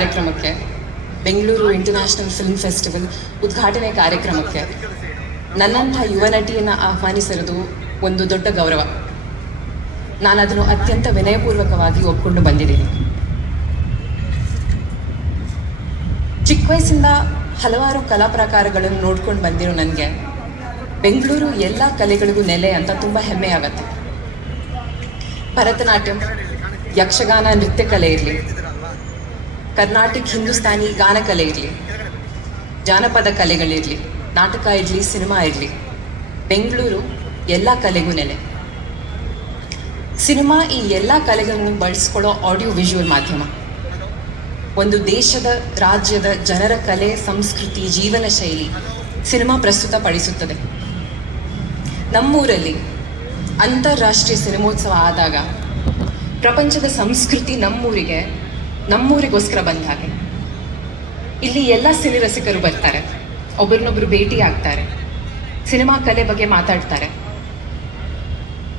ಕಾರ್ಯಕ್ರಮಕ್ಕೆ, Bengaluru international film festival ಉದ್ಘಾಟನೆ ಕಾರ್ಯಕ್ರಮಕ್ಕೆ ನನ್ನಂಥ ಯುವ ನಟಿಯನ್ನು ಆಹ್ವಾನಿಸಿರೋದು ಒಂದು ದೊಡ್ಡ ಗೌರವ. ನಾನು ಅದನ್ನು ಅತ್ಯಂತ ವಿನಯಪೂರ್ವಕವಾಗಿ ಒಪ್ಪಿಕೊಂಡು ಬಂದಿದ್ದೀನಿ. ಚಿಕ್ಕ ವಯಸ್ಸಿಂದ ಹಲವಾರು ಕಲಾ ಪ್ರಕಾರಗಳನ್ನು ನೋಡ್ಕೊಂಡು ಬಂದಿರೋ ನನಗೆ ಬೆಂಗಳೂರು ಎಲ್ಲ ಕಲೆಗಳಿಗೂ ನೆಲೆ ಅಂತ ತುಂಬ ಹೆಮ್ಮೆ ಆಗುತ್ತೆ. ಭರತನಾಟ್ಯಂ, ಯಕ್ಷಗಾನ ನೃತ್ಯ ಕಲೆ ಇರಲಿ, ಕರ್ನಾಟಕ ಹಿಂದೂಸ್ತಾನಿ ಗಾನ ಕಲೆ ಇರಲಿ, ಜಾನಪದ ಕಲೆಗಳಿರಲಿ, ನಾಟಕ ಇರಲಿ, ಸಿನಿಮಾ ಇರಲಿ, ಬೆಂಗಳೂರು ಎಲ್ಲ ಕಲೆಗೂ ನೆಲೆ. ಸಿನಿಮಾ ಈ ಎಲ್ಲ ಕಲೆಗಳನ್ನು ಬಳಸ್ಕೊಳ್ಳೋ ಆಡಿಯೋ ವಿಜುವಲ್ ಮಾಧ್ಯಮ. ಒಂದು ದೇಶದ, ರಾಜ್ಯದ ಜನರ ಕಲೆ, ಸಂಸ್ಕೃತಿ, ಜೀವನ ಶೈಲಿ ಸಿನಿಮಾ ಪ್ರಸ್ತುತಪಡಿಸುತ್ತದೆ. ನಮ್ಮೂರಲ್ಲಿ ಅಂತಾರಾಷ್ಟ್ರೀಯ ಸಿನಿಮೋತ್ಸವ ಆದಾಗ ಪ್ರಪಂಚದ ಸಂಸ್ಕೃತಿ ನಮ್ಮೂರಿಗೋಸ್ಕರ ಬಂದ ಹಾಗೆ. ಇಲ್ಲಿ ಎಲ್ಲ ಸಿನಿರಸಿಕರು ಬರ್ತಾರೆ, ಒಬ್ಬರನ್ನೊಬ್ಬರು ಭೇಟಿ ಆಗ್ತಾರೆ, ಸಿನಿಮಾ ಕಲೆ ಬಗ್ಗೆ ಮಾತಾಡ್ತಾರೆ,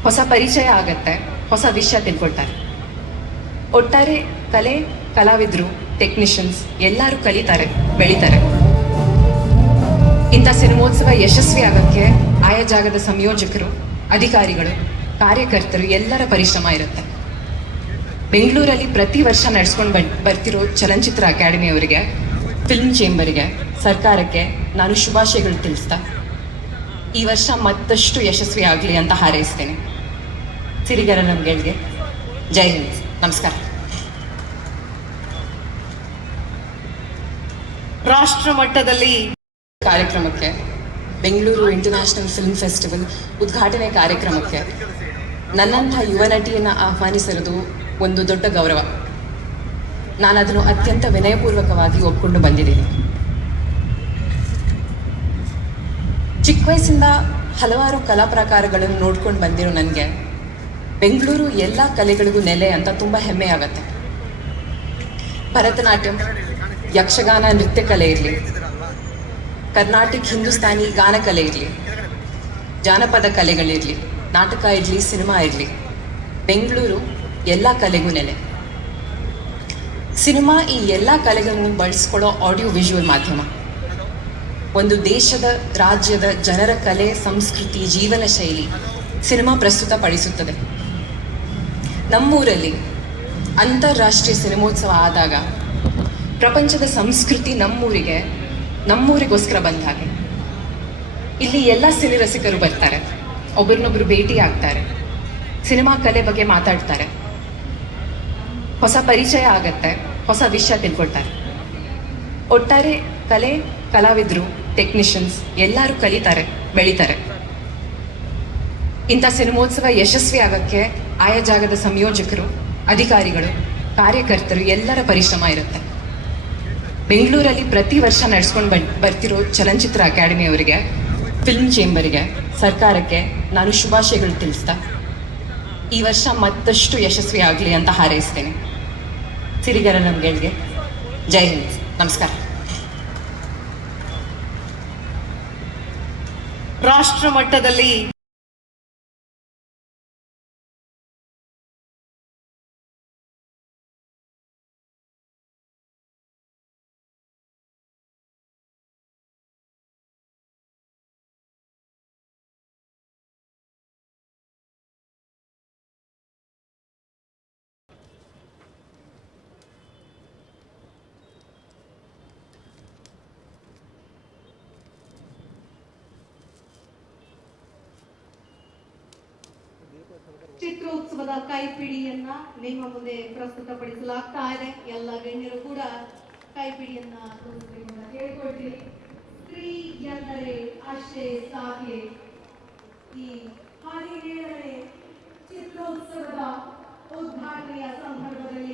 ಹೊಸ ಪರಿಚಯ ಆಗತ್ತೆ, ಹೊಸ ವಿಷಯ ತಿಳ್ಕೊಳ್ತಾರೆ. ಒಟ್ಟಾರೆ ಕಲೆ, ಕಲಾವಿದರು, ಟೆಕ್ನಿಷಿಯನ್ಸ್ ಎಲ್ಲರೂ ಕಲಿತಾರೆ, ಬೆಳೀತಾರೆ. ಇಂಥ ಸಿನಿಮೋತ್ಸವ ಯಶಸ್ವಿ ಆಗೋಕ್ಕೆ ಆಯಾ ಜಾಗದ ಸಂಯೋಜಕರು, ಅಧಿಕಾರಿಗಳು, ಕಾರ್ಯಕರ್ತರು ಎಲ್ಲರ ಪರಿಶ್ರಮ ಇರುತ್ತೆ. ಬೆಂಗಳೂರಲ್ಲಿ ಪ್ರತಿ ವರ್ಷ ನಡೆಸ್ಕೊಂಡು ಬರ್ತಿರೋ ಚಲನಚಿತ್ರ ಅಕಾಡೆಮಿಯವರಿಗೆ, ಫಿಲ್ಮ್ ಚೇಂಬರ್ಗೆ, ಸರ್ಕಾರಕ್ಕೆ ನಾನು ಶುಭಾಶಯಗಳು ತಿಳಿಸ್ತಾ ಈ ವರ್ಷ ಮತ್ತಷ್ಟು ಯಶಸ್ವಿ ಆಗಲಿ ಅಂತ ಹಾರೈಸ್ತೇನೆ. ಸಿರಿಗರ ನಮ್ಗಳಿಗೆ ಜೈ ಹಿಂದ್, ನಮಸ್ಕಾರ. ರಾಷ್ಟ್ರ ಮಟ್ಟದಲ್ಲಿ ಕಾರ್ಯಕ್ರಮಕ್ಕೆ, ಬೆಂಗಳೂರು ಇಂಟರ್ನ್ಯಾಷನಲ್ ಫಿಲ್ಮ್ ಫೆಸ್ಟಿವಲ್ ಉದ್ಘಾಟನೆ ಕಾರ್ಯಕ್ರಮಕ್ಕೆ ನನ್ನಂಥ ಯುವ ನಟಿಯನ್ನು ಆಹ್ವಾನಿಸಿರೋದು ಒಂದು ದೊಡ್ಡ ಗೌರವ. ನಾನು ಅದನ್ನು ಅತ್ಯಂತ ವಿನಯಪೂರ್ವಕವಾಗಿ ಒಪ್ಪಿಕೊಂಡು ಬಂದಿದ್ದೀನಿ. ಚಿಕ್ಕ ವಯಸ್ಸಿಂದ ಹಲವಾರು ಕಲಾ ಪ್ರಕಾರಗಳನ್ನು ನೋಡ್ಕೊಂಡು ಬಂದಿರೋ ನನಗೆ ಬೆಂಗಳೂರು ಎಲ್ಲ ಕಲೆಗಳಿಗೂ ನೆಲೆ ಅಂತ ತುಂಬ ಹೆಮ್ಮೆ ಆಗುತ್ತೆ. ಭರತನಾಟ್ಯಂ, ಯಕ್ಷಗಾನ ನೃತ್ಯ ಕಲೆ ಇರಲಿ, ಕರ್ನಾಟಕ ಹಿಂದೂಸ್ತಾನಿ ಗಾನ ಕಲೆ ಇರಲಿ, ಜಾನಪದ ಕಲೆಗಳಿರಲಿ, ನಾಟಕ ಇರಲಿ, ಸಿನಿಮಾ ಇರಲಿ, ಬೆಂಗಳೂರು ಎಲ್ಲ ಕಲೆಗೂ ನೆಲೆ. ಸಿನಿಮಾ ಈ ಎಲ್ಲ ಕಲೆಗಳನ್ನು ಬಳಸ್ಕೊಳ್ಳೋ ಆಡಿಯೋ ವಿಜುವಲ್ ಮಾಧ್ಯಮ. ಒಂದು ದೇಶದ, ರಾಜ್ಯದ ಜನರ ಕಲೆ, ಸಂಸ್ಕೃತಿ, ಜೀವನ ಶೈಲಿ ಸಿನಿಮಾ ಪ್ರಸ್ತುತಪಡಿಸುತ್ತದೆ. ನಮ್ಮೂರಲ್ಲಿ ಅಂತಾರಾಷ್ಟ್ರೀಯ ಸಿನಿಮೋತ್ಸವ ಆದಾಗ ಪ್ರಪಂಚದ ಸಂಸ್ಕೃತಿ ನಮ್ಮೂರಿಗೋಸ್ಕರ ಬಂದ ಹಾಗೆ. ಇಲ್ಲಿ ಎಲ್ಲ ಸಿನಿರಸಿಕರು ಬರ್ತಾರೆ, ಒಬ್ಬರನ್ನೊಬ್ಬರು ಭೇಟಿ ಆಗ್ತಾರೆ, ಸಿನಿಮಾ ಕಲೆ ಬಗ್ಗೆ ಮಾತಾಡ್ತಾರೆ, ಹೊಸ ಪರಿಚಯ ಆಗತ್ತೆ, ಹೊಸ ವಿಷಯ ತಿಳ್ಕೊಳ್ತಾರೆ. ಒಟ್ಟಾರೆ ಕಲೆ, ಕಲಾವಿದರು, ಟೆಕ್ನಿಷಿಯನ್ಸ್ ಎಲ್ಲರೂ ಕಲಿತಾರೆ, ಬೆಳೀತಾರೆ. ಇಂಥ ಸಿನಿಮೋತ್ಸವ ಯಶಸ್ವಿ ಆಗೋಕ್ಕೆ ಆಯಾ ಜಾಗದ ಸಂಯೋಜಕರು, ಅಧಿಕಾರಿಗಳು, ಕಾರ್ಯಕರ್ತರು ಎಲ್ಲರ ಪರಿಶ್ರಮ ಇರುತ್ತೆ. ಬೆಂಗಳೂರಲ್ಲಿ ಪ್ರತಿ ವರ್ಷ ನಡೆಸ್ಕೊಂಡು ಬರ್ತಿರೋ ಚಲನಚಿತ್ರ ಅಕಾಡೆಮಿಯವರಿಗೆ, ಫಿಲ್ಮ್ ಚೇಂಬರ್ಗೆ, ಸರ್ಕಾರಕ್ಕೆ ನಾನು ಶುಭಾಶಯಗಳು ತಿಳಿಸ್ತಾ ಈ ವರ್ಷ ಮತ್ತಷ್ಟು ಯಶಸ್ವಿ ಆಗಲಿ ಅಂತ ಹಾರೈಸ್ತೇನೆ. ಸಿರಿಗರ ನಮ್ಗಳಿಗೆ ಜೈ ಹಿಂದ್, ನಮಸ್ಕಾರ. ರಾಷ್ಟ್ರ ಮಟ್ಟದಲ್ಲಿ ಚಿತ್ರೋತ್ಸವದ ಕೈಪಿಡಿಯನ್ನ ನಿಮ್ಮ ಮುಂದೆ ಪ್ರಸ್ತುತಪಡಿಸಲಾಗ್ತಾ ಇದೆ. ಎಲ್ಲ ಗಣ್ಯರು ಕೂಡ ಕೈಪಿಡಿಯನ್ನ ಕೇಳಿಕೊಳ್ತೀವಿ. ಸ್ತ್ರೀ ಎಂದರೆ ಅಷ್ಟೇ ಸಾಧ್ಯ. ಈ 17ನೇ ಚಿತ್ರೋತ್ಸವದ ಉದ್ಘಾಟನೆಯ ಸಂದರ್ಭದಲ್ಲಿ